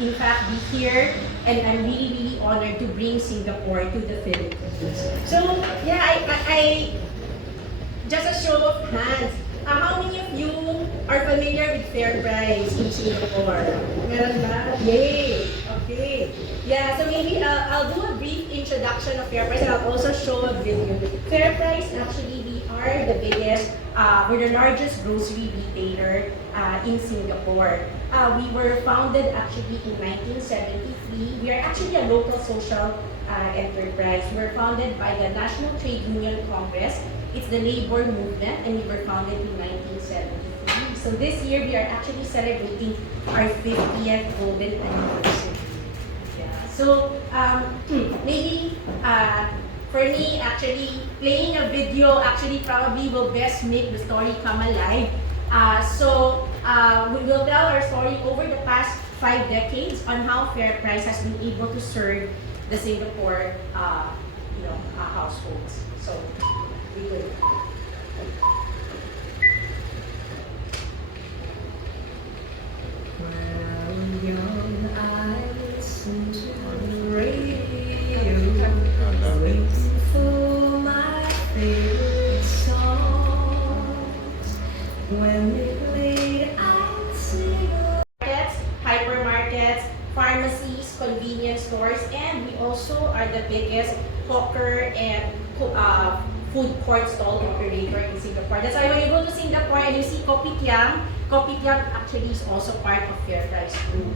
in fact be here, and I'm really honored to bring Singapore to the Philippines. So yeah, I just a show of hands. How many of you are familiar with FairPrice in Singapore? Meron ba? Yay! Okay. Yeah, so maybe I'll do a brief introduction of FairPrice and I'll also show a video. FairPrice, actually, we are the biggest, we're the largest grocery retailer in Singapore. We were founded actually in 1973. We are actually a local social enterprise. We were founded by the National Trade Union Congress. It's the labor movement, and we were founded in 1973. So this year we are actually celebrating our 50th golden anniversary. Yeah. So maybe for me, actually playing a video actually probably will best make the story come alive. We will tell our story over the past 5 decades on how FairPrice has been able to serve the Singapore households. So. When young, I listened to the radio, waiting for my favorite songs. When they played, I'd sing. Markets, hypermarkets, pharmacies, convenience stores, and we also are the biggest hawker and food court stall operator in Singapore. That's why when you go to Singapore and you see Kopitiam actually is also part of FairPrice Group.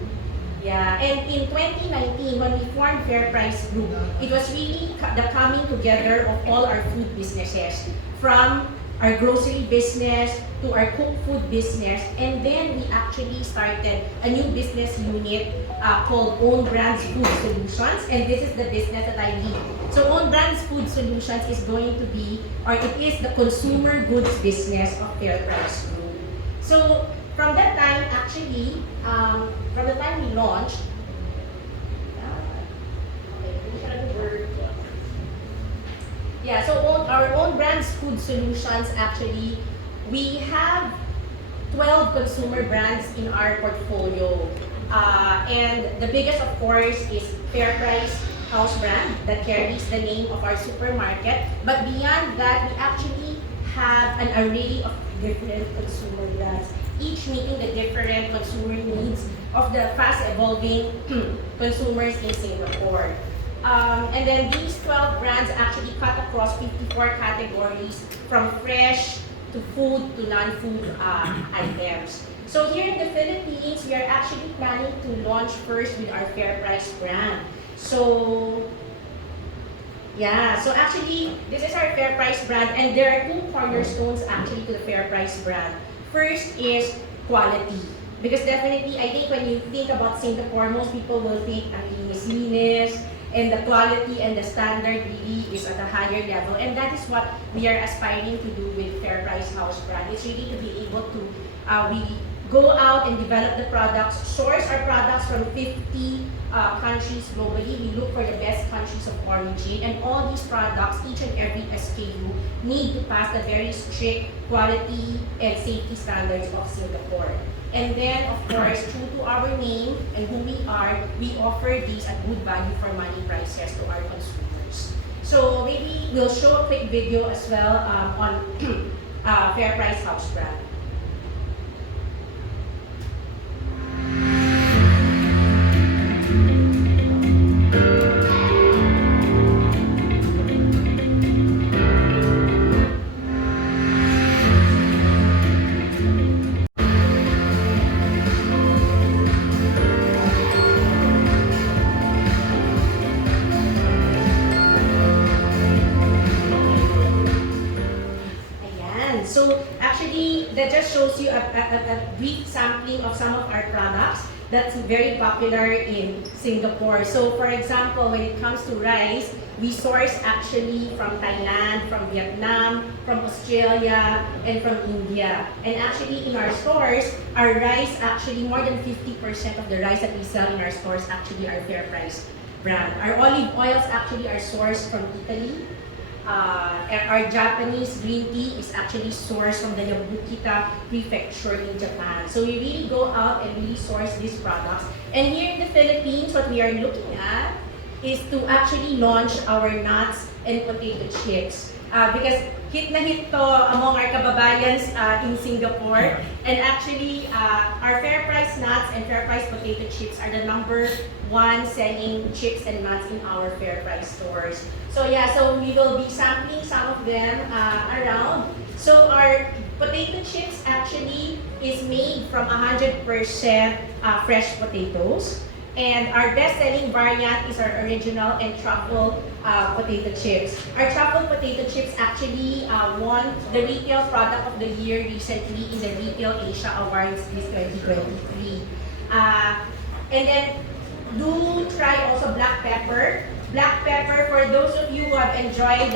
Yeah, and in 2019, when we formed FairPrice Group, it was really the coming together of all our food businesses, from our grocery business to our cooked food business, and then we actually started a new business unit called Own Brands Food Solutions, and this is the business that I lead. So Own Brands Food Solutions is going to be, or it is the consumer goods business of FairPrice Group. So from that time, actually, from the time we launched, yeah, so our Own Brands Food Solutions, actually, we have 12 consumer brands in our portfolio. And the biggest, of course, is FairPrice house brand that carries the name of our supermarket. But beyond that, we actually have an array of different consumer brands, each meeting the different consumer needs of the fast-evolving consumers in Singapore. And then these 12 brands actually cut across 54 categories, from fresh to food to non-food items. So here in the Philippines, we are actually planning to launch first with our FairPrice brand. So yeah, so actually this is our FairPrice brand, and there are 2 cornerstones actually to the FairPrice brand. First is quality. Because definitely, I think when you think about Singapore, most people will think ang linis, and the quality and the standard really is at a higher level. And that is what we are aspiring to do with FairPrice House brand. It's really to be able to, we go out and develop the products, source our products from 50 countries globally. We look for the best countries of origin, and all these products, each and every SKU, need to pass the very strict quality and safety standards of Singapore. And then, of course, true to our name and who we are, we offer these at good value for money prices to our consumers. So maybe we'll show a quick video as well on FairPrice House brand. So actually, that just shows you a brief sampling of some of our products that's very popular in Singapore. So for example, when it comes to rice, we source actually from Thailand, from Vietnam, from Australia, and from India. And actually in our stores, our rice, actually more than 50% of the rice that we sell in our stores actually are FairPrice brand. Our olive oils actually are sourced from Italy. Our Japanese green tea is actually sourced from the Yabukita prefecture in Japan. So we really go out and really source these products. And here in the Philippines, what we are looking at is to actually launch our nuts and potato chips. Because hit na hit to among our kababayans in Singapore. And actually, our fair price nuts and fair price potato chips are the number one selling chips and nuts in our fair price stores. So yeah, so we will be sampling some of them around. So our potato chips actually is made from 100% fresh potatoes. And our best-selling variant is our original and truffle potato chips. Our truffle potato chips actually won the Retail Product of the Year recently in the Retail Asia Awards this 2023. And then do try also black pepper. Black pepper, for those of you who have enjoyed,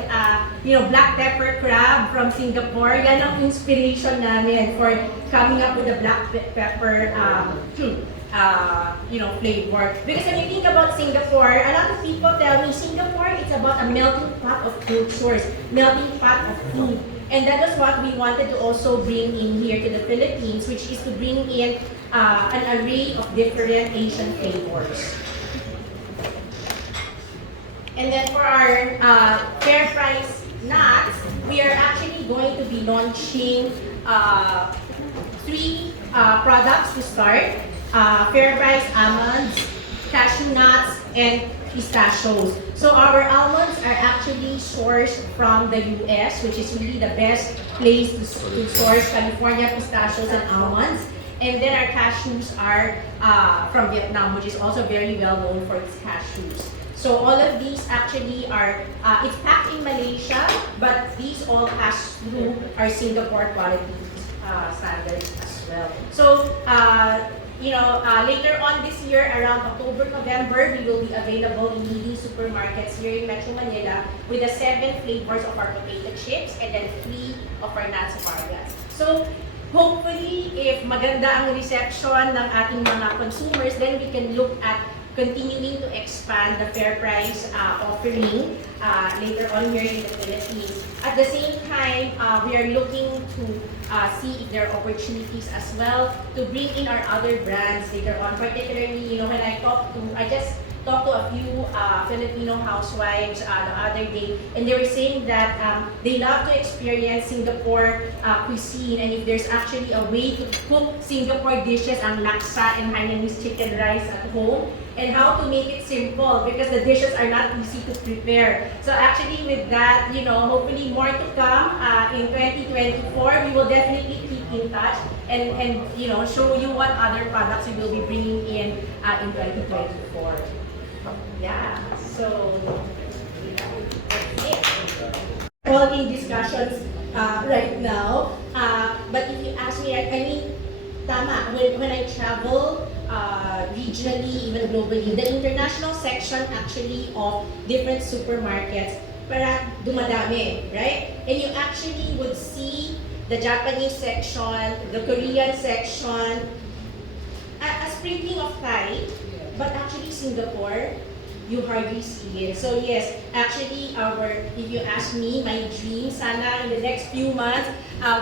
black pepper crab from Singapore, yan ang inspiration namin for coming up with the black pepper, flavor. Because when you think about Singapore, a lot of people tell me Singapore, it's about a melting pot of cultures, melting pot of food. And that is what we wanted to also bring in here to the Philippines, which is to bring in an array of different Asian flavors. And then for our fair price nuts, we are actually going to be launching 3 products to start. Fair price almonds, cashew nuts, and pistachios. So our almonds are actually sourced from the US, which is really the best place to source California pistachios and almonds. And then our cashews are from Vietnam, which is also very well known for its cashews. So all of these actually are, it's packed in Malaysia, but these all pass through our Singapore quality standards as well. So, later on this year, around October, November, we will be available in leading supermarkets here in Metro Manila with the 7 flavors of our potato chips and then 3 of our nuts variants. So, hopefully, if maganda ang reception ng ating mga consumers, then we can look at continuing to expand the fair price offering later on here in the Philippines. At the same time, we are looking to see if there are opportunities as well to bring in our other brands later on. Particularly, when I just talked to a few Filipino housewives the other day, and they were saying that they love to experience Singapore cuisine, and if there's actually a way to cook Singapore dishes, ang laksa and Hainanese chicken rice at home, and how to make it simple because the dishes are not easy to prepare. So actually with that, hopefully more to come in 2024. We will definitely keep in touch and show you what other products we will be bringing in 2024. Yeah, so that's it. All in discussions right now. But if you ask me, I mean, tama, when I travel regionally, even globally, the international section actually of different supermarkets para dumadami, right? And you actually would see the Japanese section, the Korean section, a sprinkling of Thai, but actually Singapore, you hardly see it. So yes, actually if you ask me, my dream, sana in the next few months,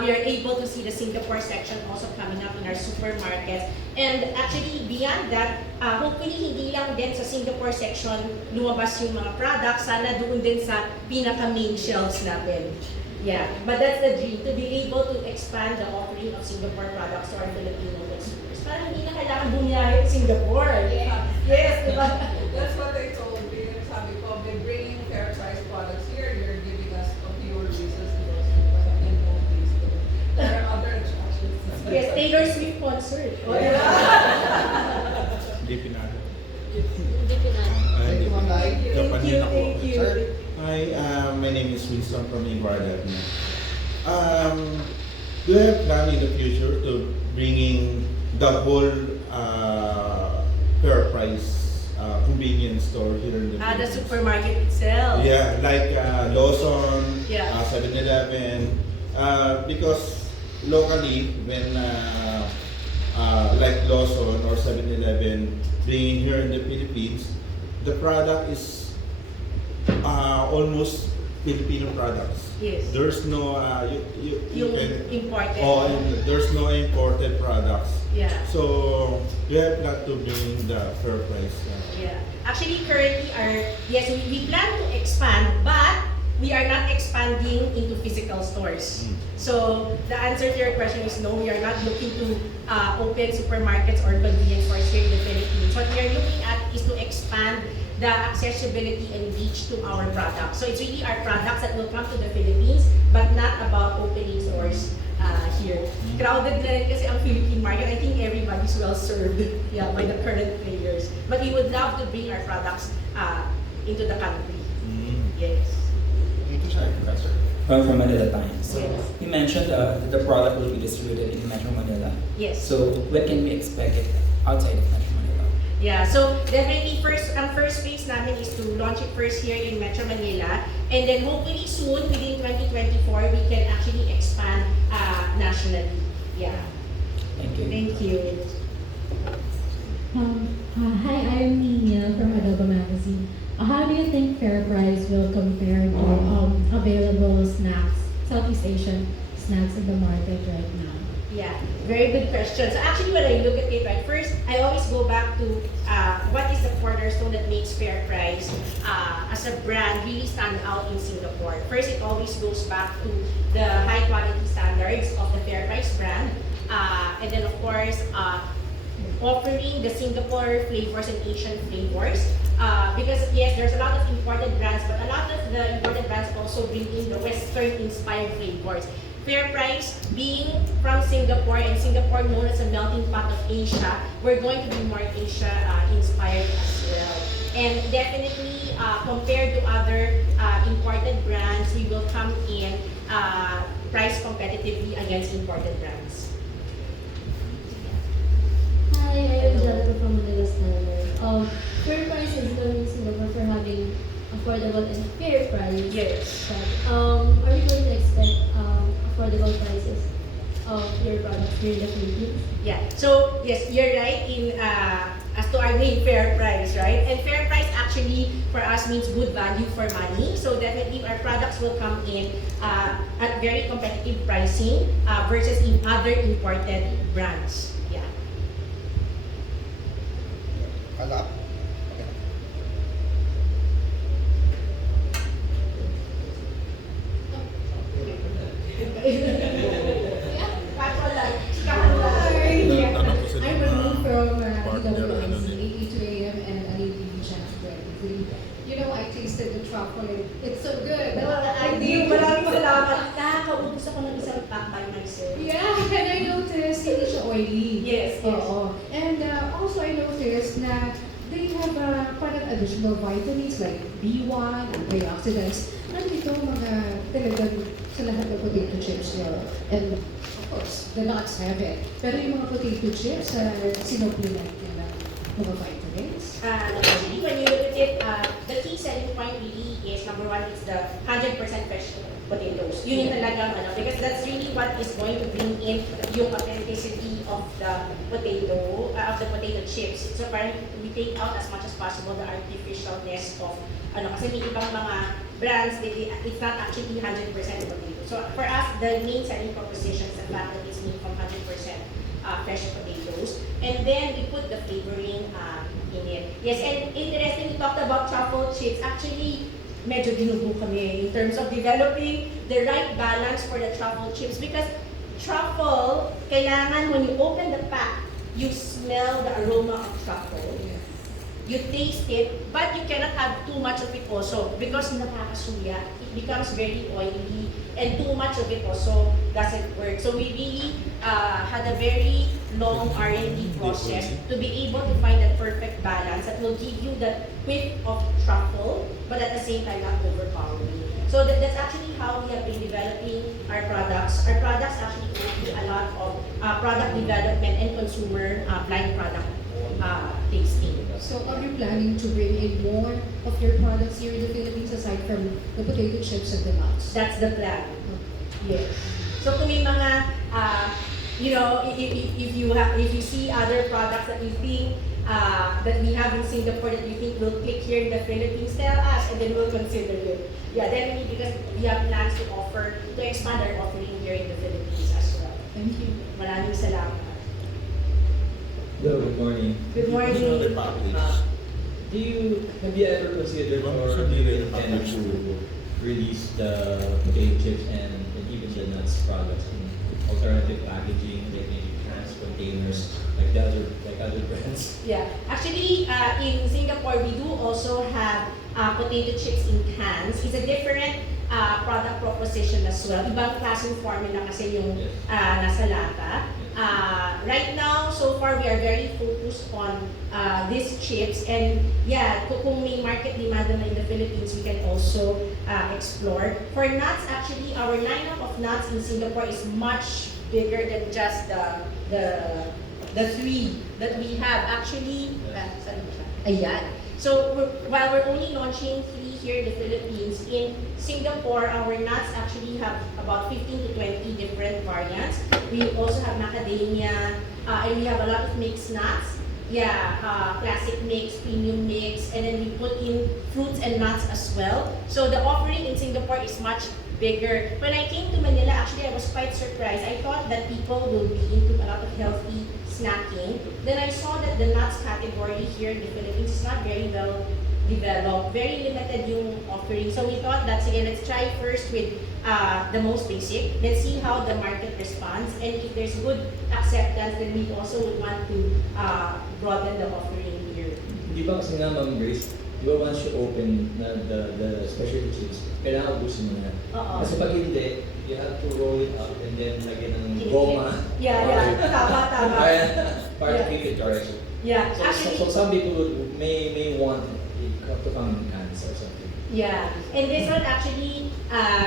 we are able to see the Singapore section also coming up in our supermarkets. And actually, beyond that, hopefully hindi lang din sa Singapore section lumabas yung mga products, sana doon din sa pinaka-main shelves natin. Yeah, but that's the dream, to be able to expand the offering of Singapore products to our Filipino consumers. Parang hindi na kailangan bumiyahe sa Singapore. Yeah. Yes, diba? That's what they told me. Sabi ko, they're bringing fair price products here. You're giving us a fewer reasons to go and don't please go. There are other attractions. Yes, Taylor Swift concert. Oh, yeah. Hindi pinado. Thank you. Thank you. Sir, hi, my name is Winston from Inguarda. Do you have plan in the future to bringing the whole fair price convenience store here in the The Philippines? supermarket itself. Yeah, like Lawson, Yeah. 7-Eleven, because locally when like Lawson or 7-Eleven bringing here in the Philippines, the product is almost Filipino products. Yes. There's no you Yung can, imported. oh, and there's no imported products. Yeah. So we have not to bring the fair price. Yeah. Actually, currently, yes, we plan to expand, but we are not expanding into physical stores. So the answer to your question is no, we are not looking to open supermarkets or convenience stores here in the Philippines. What we are looking at is to expand the accessibility and reach to our products. So it's really our products that will come to the Philippines, but not about opening stores here. Crowded na rin kasi ang Philippine market. I think everybody's well served, yeah, by the current players. But we would love to bring our products into the country. Yes. From Manila Times. Yes. You mentioned that the product will be distributed in Metro Manila. Yes. So when can we expect it outside of Metro Manila? Yeah, so definitely ang first phase namin is to launch it first here in Metro Manila, and then hopefully soon within 2024 we can actually expand nationally. Yeah. Thank you. Thank you. Hi, I'm Nina from Adobo Magazine. How do you think Fair Price will compare to available snacks, Southeast Asian snacks in the market right now? Yeah, very good question. So actually when I look at it, right, first, I always go back to what is the cornerstone that makes Fair Price as a brand really stand out in Singapore. First, it always goes back to the high quality standards of the Fair Price brand. And then of course, offering the Singapore flavors and Asian flavors. Because yes, there's a lot of imported brands, but a lot of the imported brands also bring in the Western inspired flavors. Fair Price being from Singapore, and Singapore known as a melting pot of Asia, we're going to be more Asia inspired as well. And definitely compared to other imported brands, we will come in price competitively against imported brands. Hi, I'm Jellica from Manila Standard. Fair Price is known in Singapore for having affordable and fair price. Yes. But, are we going to expect affordable prices of your products here in the Philippines? Yeah. So yes, you're right in as to our name, Fair Price, right? And Fair Price actually for us means good value for money. So definitely our products will come in at very competitive pricing versus in other imported brands. Yeah. Alap. Tanong ko sa I'm mga Marie from partner, ano DWIC, din. 82 AM and NATV Channel 23. You know, I tasted the truffle. It's so good. Thank you. Maraming salamat. Nakakaubos ako ng isang pack by myself. Yeah, and I noticed hindi siya oily. Yes, yes. Oo. And also I noticed na they have parang additional vitamins like B1, antioxidants. Nandito mga talagang sa lahat ng potato chips nyo. And of course, the nuts have it. Pero yung mga potato chips, sinupplement nila mga vitamins. Actually, when you look at it, the key selling point really is number one, it's the 100% fresh potatoes. Yun yung talagang because that's really what is going to bring in yung authenticity of the potato chips. So parang we take out as much as possible the artificialness of kasi may ibang mga brands, it's not actually 100% potato. So for us, the main selling proposition is the fact that it's made from 100% fresh potatoes. And then we put the flavoring in it. Yes, and interesting, you talked about truffle chips. Actually, medyo dinubo kami in terms of developing the right balance for the truffle chips because truffle, kailangan when you open the pack, you smell the aroma of truffle. You taste it, but you cannot have too much of it also because nakakasuya. It becomes very oily and too much of it also doesn't work. So we really had a very long R&D process to be able to find that perfect balance that will give you that whiff of truffle, but at the same time not overpowering. So that's actually how we have been developing our products. Our products actually do a lot of product development and consumer blind product tasting. So are you planning to bring in more of your products here in the Philippines aside from the potato chips and the nuts? That's the plan. Yes. So kung may mga, if you see other products that you think that we have in Singapore that you think will click here in the Philippines, tell us and then we'll consider it. Yeah, definitely because we have plans to expand our offering here in the Philippines as well. Thank you. Maraming salamat. Hello, good morning. Good morning. Have you ever considered or do you intend to release the potato chips and even the nuts products in alternative packaging, like maybe cans, containers, like other brands? Yeah, actually, in Singapore, we do also have potato chips in cans. It's a different product proposition as well. Ibang klaseng formula kasi yung nasa lata. Right now, so far, we are very focused on these chips. And yeah, kung may market demand naman in the Philippines, we can also explore. For nuts, actually, our lineup of nuts in Singapore is much bigger than just the three that we have. Actually, saan ba siya? Ayan. So, while we're only launching 3 here in the Philippines, in Singapore, our nuts actually have about 15 to 20 different variants. We also have macadamia, and we have a lot of mixed nuts. Yeah, classic mix, premium mix, and then we put in fruits and nuts as well. So the offering in Singapore is much bigger. When I came to Manila, actually I was quite surprised. I thought that people will be into a lot of healthy snacking. Then I saw that the nuts category here in the Philippines is not very well developed. Very limited yung offering. So we thought that, sige, let's try first with the most basic. Let's see how the market responds. And if there's good acceptance, then we also would want to broaden the offering here. Di ba kasi nga, Ma'am Grace, di ba once you open the specialty chips, kailangan ubusin mo na. Oo. Kasi pag hindi, you have to roll it up and then lagyan ng goma. Yeah. Tama. Para to keep it fresh. Yeah, So actually, some people may want it to come in cans or something. yeah. And this one actually,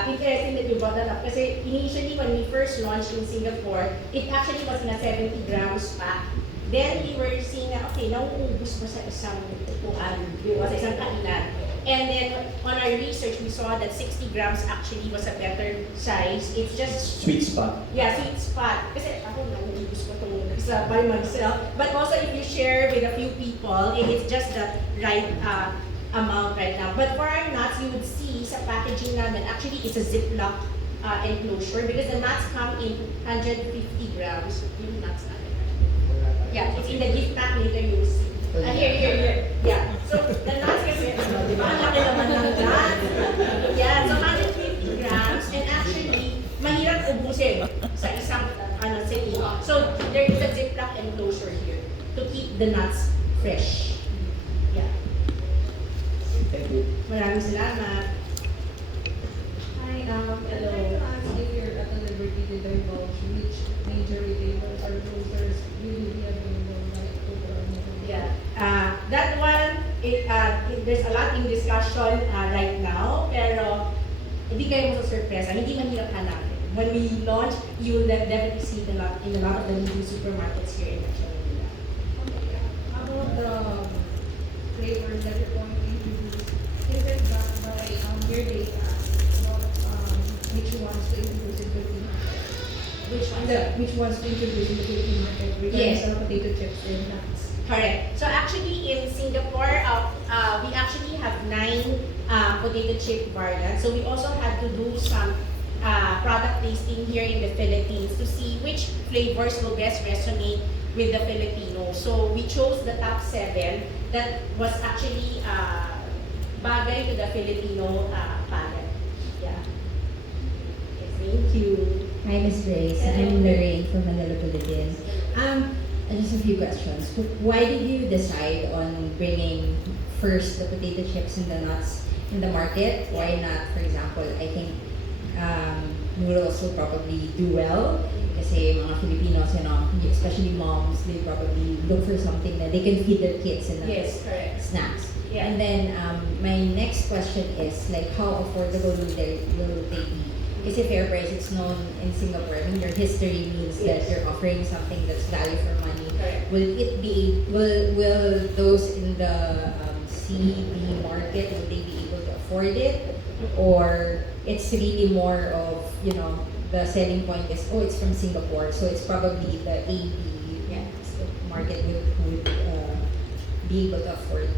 interesting that you brought that up. Kasi initially, when we first launched in Singapore, it actually was in a 70 grams pack. Then we were seeing na, okay, nauubos mo sa isang upuan, sa isang kainan. And then on our research, we saw that 60 grams actually was a better size. It's just Sweet spot. yeah, sweet spot. Kasi ako nauubos ko itong isa by myself. But also if you share with a few people, it's just the right amount right now. But for our nuts, you would see sa packaging namin, actually it's a Ziploc enclosure because the nuts come in 150 grams. Yung nuts natin. Yeah, it's in the gift pack later you'll see. Here. Yeah. So the nuts kasi, di ba, ang laki naman ng nuts. Yeah, so 150 grams and actually, mahirap ubusin sa isang sitting. So there is a Ziploc enclosure here to keep the nuts fresh. Yeah. Thank you. Maraming salamat. Hi, I'd like to ask if you're at the liberty to divulge which major retailers or grocers will be available by October or November? Yeah. That one, there's a lot in discussion right now, pero hindi kayo masasurpresa, hindi mahirap hanapin. When we launch, you will definitely see it in a lot of the leading supermarkets here in Metro Manila. How about the flavors that you're going to introduce? Is it backed by your data about which ones to introduce in the Philippine market? Which ones to introduce in the Philippine market regarding Yes. sa potato chips and nuts? Correct. So actually in Singapore, we actually have 9 potato chip variants. So we also had to do some product tasting here in the Philippines to see which flavors will best resonate with the Filipinos. So we chose the top 7 that was actually bagay to the Filipino palate. Yeah. Yes, thank you. Hi, Ms. Grace. I'm Lorraine from Manila, Philippines. Just a few questions. Why did you decide on bringing first the potato chips and the nuts in the market? Why not, for example, I think noodles will probably do well kasi mga Filipinos, especially moms, they probably look for something that they can feed their kids and Yes, correct. snacks. Yeah. And then my next question is like how affordable will they be? Kasi fair price, it's known in Singapore. I mean, your history means that Yes. you're offering something that's value for money. Correct. Will those in the CB market, will they be able to afford it? Or it's really more of, the selling point is, it's from Singapore, so it's probably the AB market would be able to afford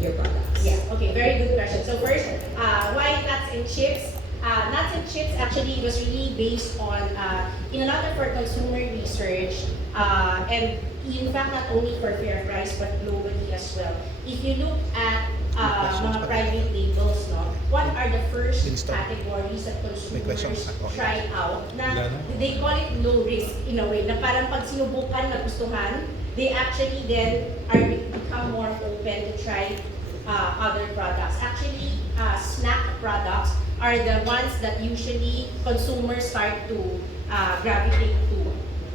your products? Yeah, okay, very good question. So first, why nuts and chips? Nuts and chips actually was really based on, in a lot of our consumer research, and in fact not only for Fair Price but globally as well. If you look at mga private labels, no, what are the first categories that consumers try out? Na they call it low risk in a way, na parang pag sinubukan na gustuhan, they actually then are become more open to try other products. Actually, snack products are the ones that usually consumers start to gravitate to.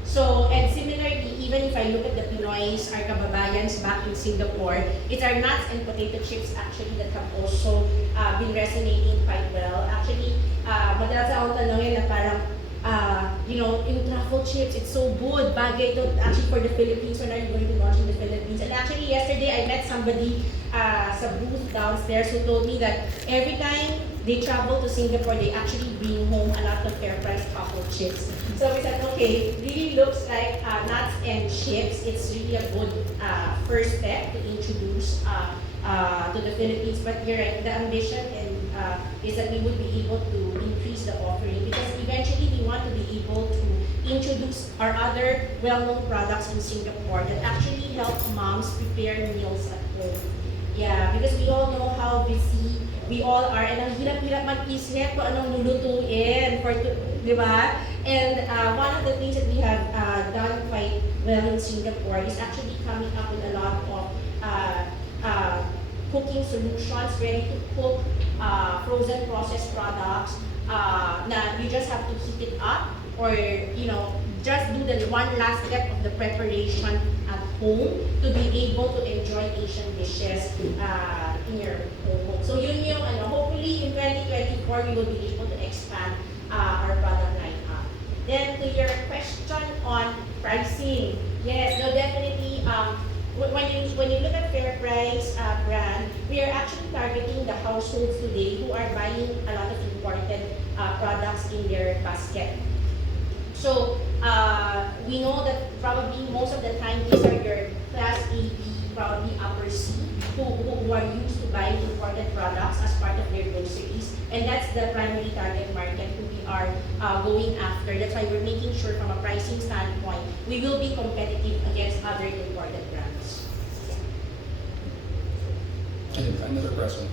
So, and similarly, even if I look at the Pinoys, our kababayans back in Singapore, it's our nuts and potato chips actually that have also been resonating quite well. Actually, madalas akong tanongin na parang, yung truffle chips, it's so good. Bagay ito actually for the Philippines. When are you going to launch in the Philippines? And actually, yesterday I met somebody sa booth downstairs who told me that every time they travel to Singapore, they actually bring home a lot of Fair Price truffle chips. So we said, okay, really looks like nuts and chips. It's really a good first step to introduce to the Philippines. But you're right, the ambition is that we would be able to increase the offering because eventually we want to be able to introduce our other well-known products in Singapore that actually help moms prepare meals at home. Yeah, because we all know how busy we all are and ang hirap-hirap mag-isip kung anong lulutuin di ba? And one of the things that we have done quite well in Singapore is actually coming up with a lot of cooking solutions, ready to cook, frozen processed products, na you just have to heat it up or just do the one last step of the preparation at home to be able to enjoy Asian dishes in your home. So yun yung hopefully in 2024 we will be able to expand our product line up. Then to your question on pricing, yes, no, definitely. When you look at Fair Price brand, we are actually targeting the households today who are buying a lot of imported products in their basket. So we know that probably most of the time these are your class A, B, probably upper C, who are used to buying imported products as part of their groceries. And that's the primary target market who we are going after. That's why we're making sure from a pricing standpoint, we will be competitive against other imported brands. And another question.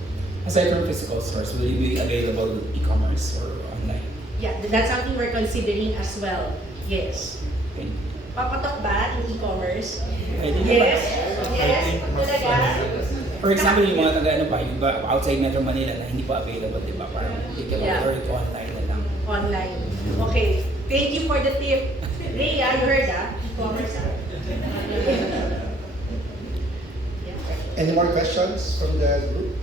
Aside from physical stores, will it be available with e-commerce or online? Yeah, that's something we're considering as well. Yes. Okay. Papatok ba in e-commerce? Pwede na ba? Yes. Yes. Talaga? For example, yung mga yung outside Metro Manila na hindi pa available, di ba? Parang they can Yeah. order it online na lang. Online. Okay. Thank you for the tip. Rhea, you heard e-commerce. Yeah. Any more questions from the group?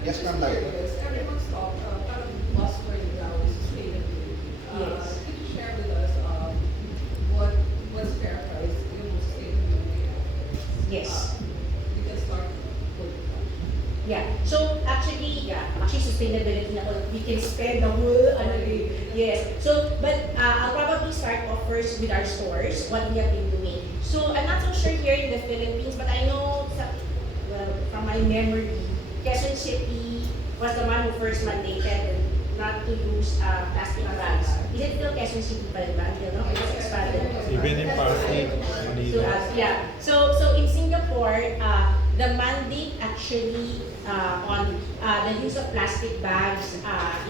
Yes, ma'am, Lai. Yes, everyone's talk, parang buzzword now is sustainability. Yes. Could you share with us what's Fair Price, yung sustainability? Yes. You can start with that. Yeah. So actually sustainability na we can spend the whole yes. So but I'll probably start off first with our stores, what we have been doing. So I'm not so sure here in the Philippines, but I know from my memory, Quezon City was the one who first mandated not to use plastic bags. Is it still Quezon City pa rin ba? Until no? It was expanded. Even in Pasig, Yeah. So in Singapore, the mandate actually on the use of plastic bags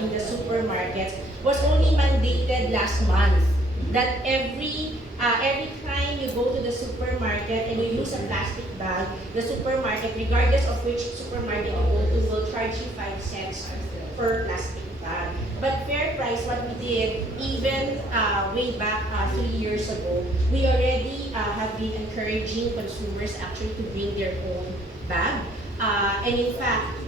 in the supermarkets was only mandated last month. That every time you go to the supermarket and you use a plastic bag, the supermarket, regardless of which supermarket you go to, will charge you 5 cents per plastic bag. But Fair Price, what we did, even way back 3 years ago, we already have been encouraging consumers actually to bring their own bag. And in fact,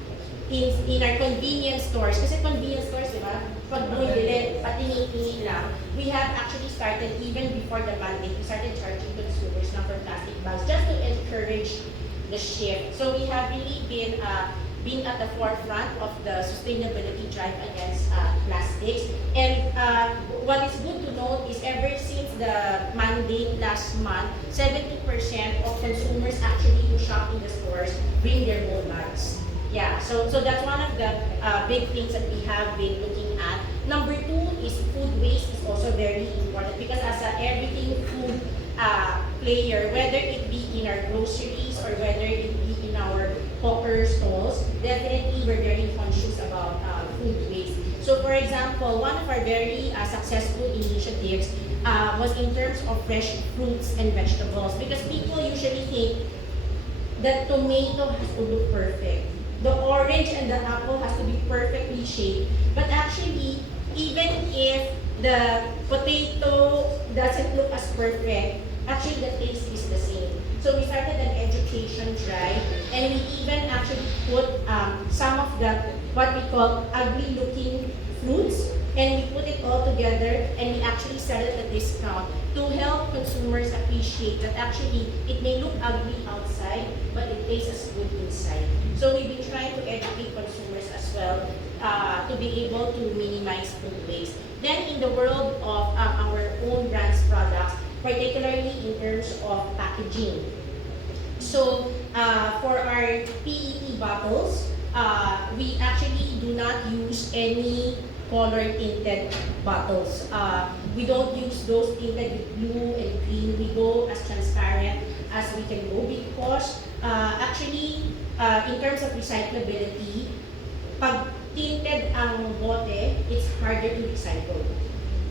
in our convenience stores, kasi convenience stores, di ba? Pag bumibili, patingin-tingin lang, we have actually started, even before the mandate, we started charging consumers na for plastic bags just to encourage the shift. So we have really been being at the forefront of the sustainability drive against plastics. And what is good to note is ever since the mandate last month, 70% of consumers actually who shop in the stores bring their own bags. Yeah, so that's one of the big things that we have been looking at. Number two is food waste is also very important because as a everything food player, whether it be in our groceries or whether it be in our hawker stalls, definitely we're very conscious about food waste. So for example, one of our very successful initiatives was in terms of fresh fruits and vegetables because people usually think that tomato has to look perfect. The orange and the apple has to be perfectly shaped. But actually, even if the potato doesn't look as perfect, actually the taste is the same. So we started an education drive and we even actually put some of the what we call ugly looking fruits and we put it all together and we actually sell it at discount to help consumers appreciate that actually it may look ugly outside but it tastes as good inside. So we've been trying to educate consumers as well to be able to minimize food waste. Then in the world of our own brands products, particularly in terms of packaging. So for our PET bottles, we actually do not use any color tinted bottles. We don't use those tinted with blue and green. We go as transparent as we can go because actually in terms of recyclability, pag tinted ang bote, it's harder to recycle.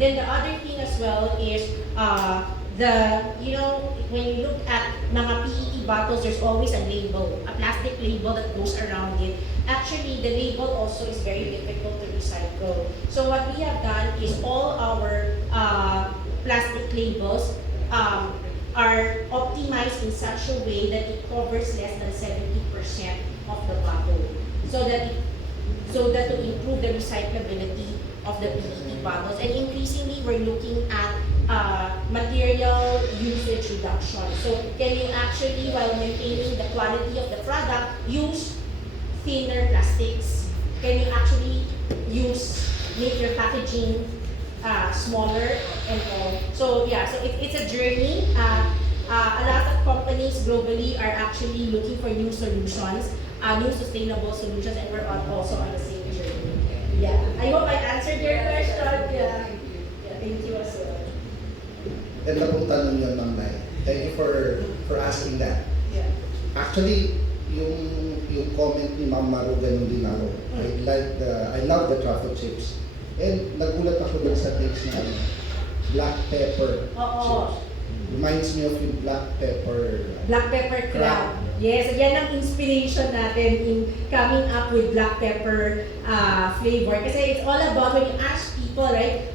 Then the other thing as well is when you look at mga PET bottles, there's always a label, a plastic label that goes around it. Actually, the label also is very difficult to recycle. So what we have done is all our plastic labels are optimized in such a way that it covers less than 70% of the bottle. So that to improve the recyclability of the PET bottles. And increasingly, we're looking at material usage reduction. So can you actually, while maintaining the quality of the product, use thinner plastics? Can you actually make your packaging smaller and all? So yeah, so it's a journey. A lot of companies globally are actually looking for new solutions, new sustainable solutions, and we're also on the same journey. Yeah, I hope I answered your question. Yeah, thank you as well. Ganda pong tanong yun, Ma'am Lai. Thank you for asking that. Yeah. Actually, yung comment ni Ma'am Maru, ganun din ako. I love the truffle chips. And nagulat ako dun sa text na black pepper chips. Reminds me of yung black pepper Crab. Yes, yan ang inspiration natin in coming up with black pepper flavor. Kasi it's all about when you ask people, right,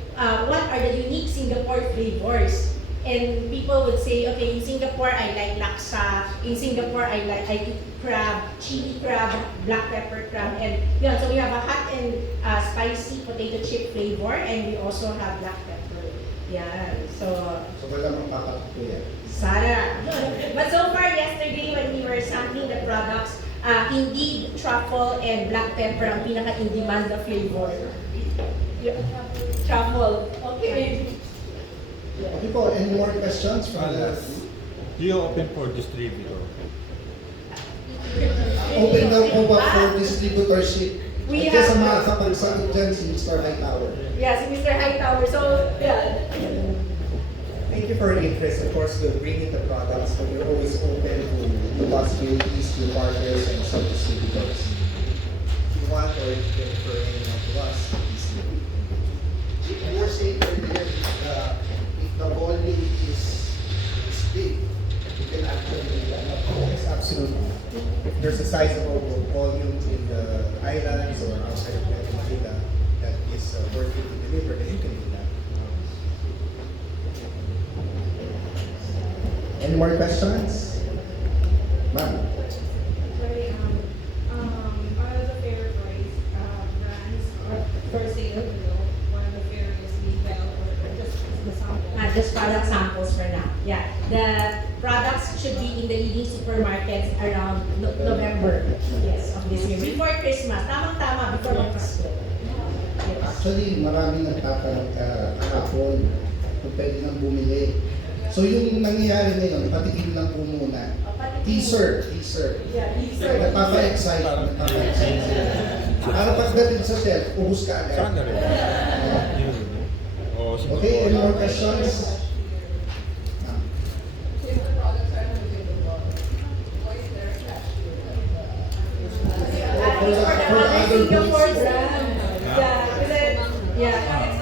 what are the unique Singapore flavors? And people would say, okay, in Singapore, I like laksa. In Singapore, I eat crab, chili crab, black pepper crab. And yeah, so we have a hot and spicy potato chip flavor, and we also have black pepper. Yeah, so malamang papat ko yan. Sana. But so far, yesterday, when we were sampling the products, indeed, truffle and black pepper ang pinaka-in-demand na flavor. Yeah. Truffle. Okay. Okay po, any more questions from the Do you open for distributor? Open na po ba for distributorship? We At have- sa mga kapagsagot dyan si Mr. Hightower. Yeah, si Mr. Hightower. So, yeah. Thank you for your interest. Of course, we're bringing the products, but we're always open to possibilities, to partners, and some distributors. If you want or if you refer anyone to us, please do. You were saying earlier, if the volume is big, you can actually Yes, absolutely. If there's a sizable volume in the islands or outside of Metro Manila that is worth it to deliver, then you can do that. Any more questions? Ma'am? Sorry, are the fair price brands are for sale below one of the fairest retail or just the sample? Just product samples for now. Yeah. The products should be in the leading supermarkets around November. Yes, of this year. Before Christmas. Tamang-tama, before mag-Pasko. Yes. Actually, maraming nagtatanong kahapon kung pwede nang bumili. So yung nangyayari ngayon, patikim lang po muna. Teaser. Yeah, teaser. Nagpapa-excite. Para pagdating sa shelf, ubus ka agad. Okay, any more questions? For the other goods. Yeah, yeah.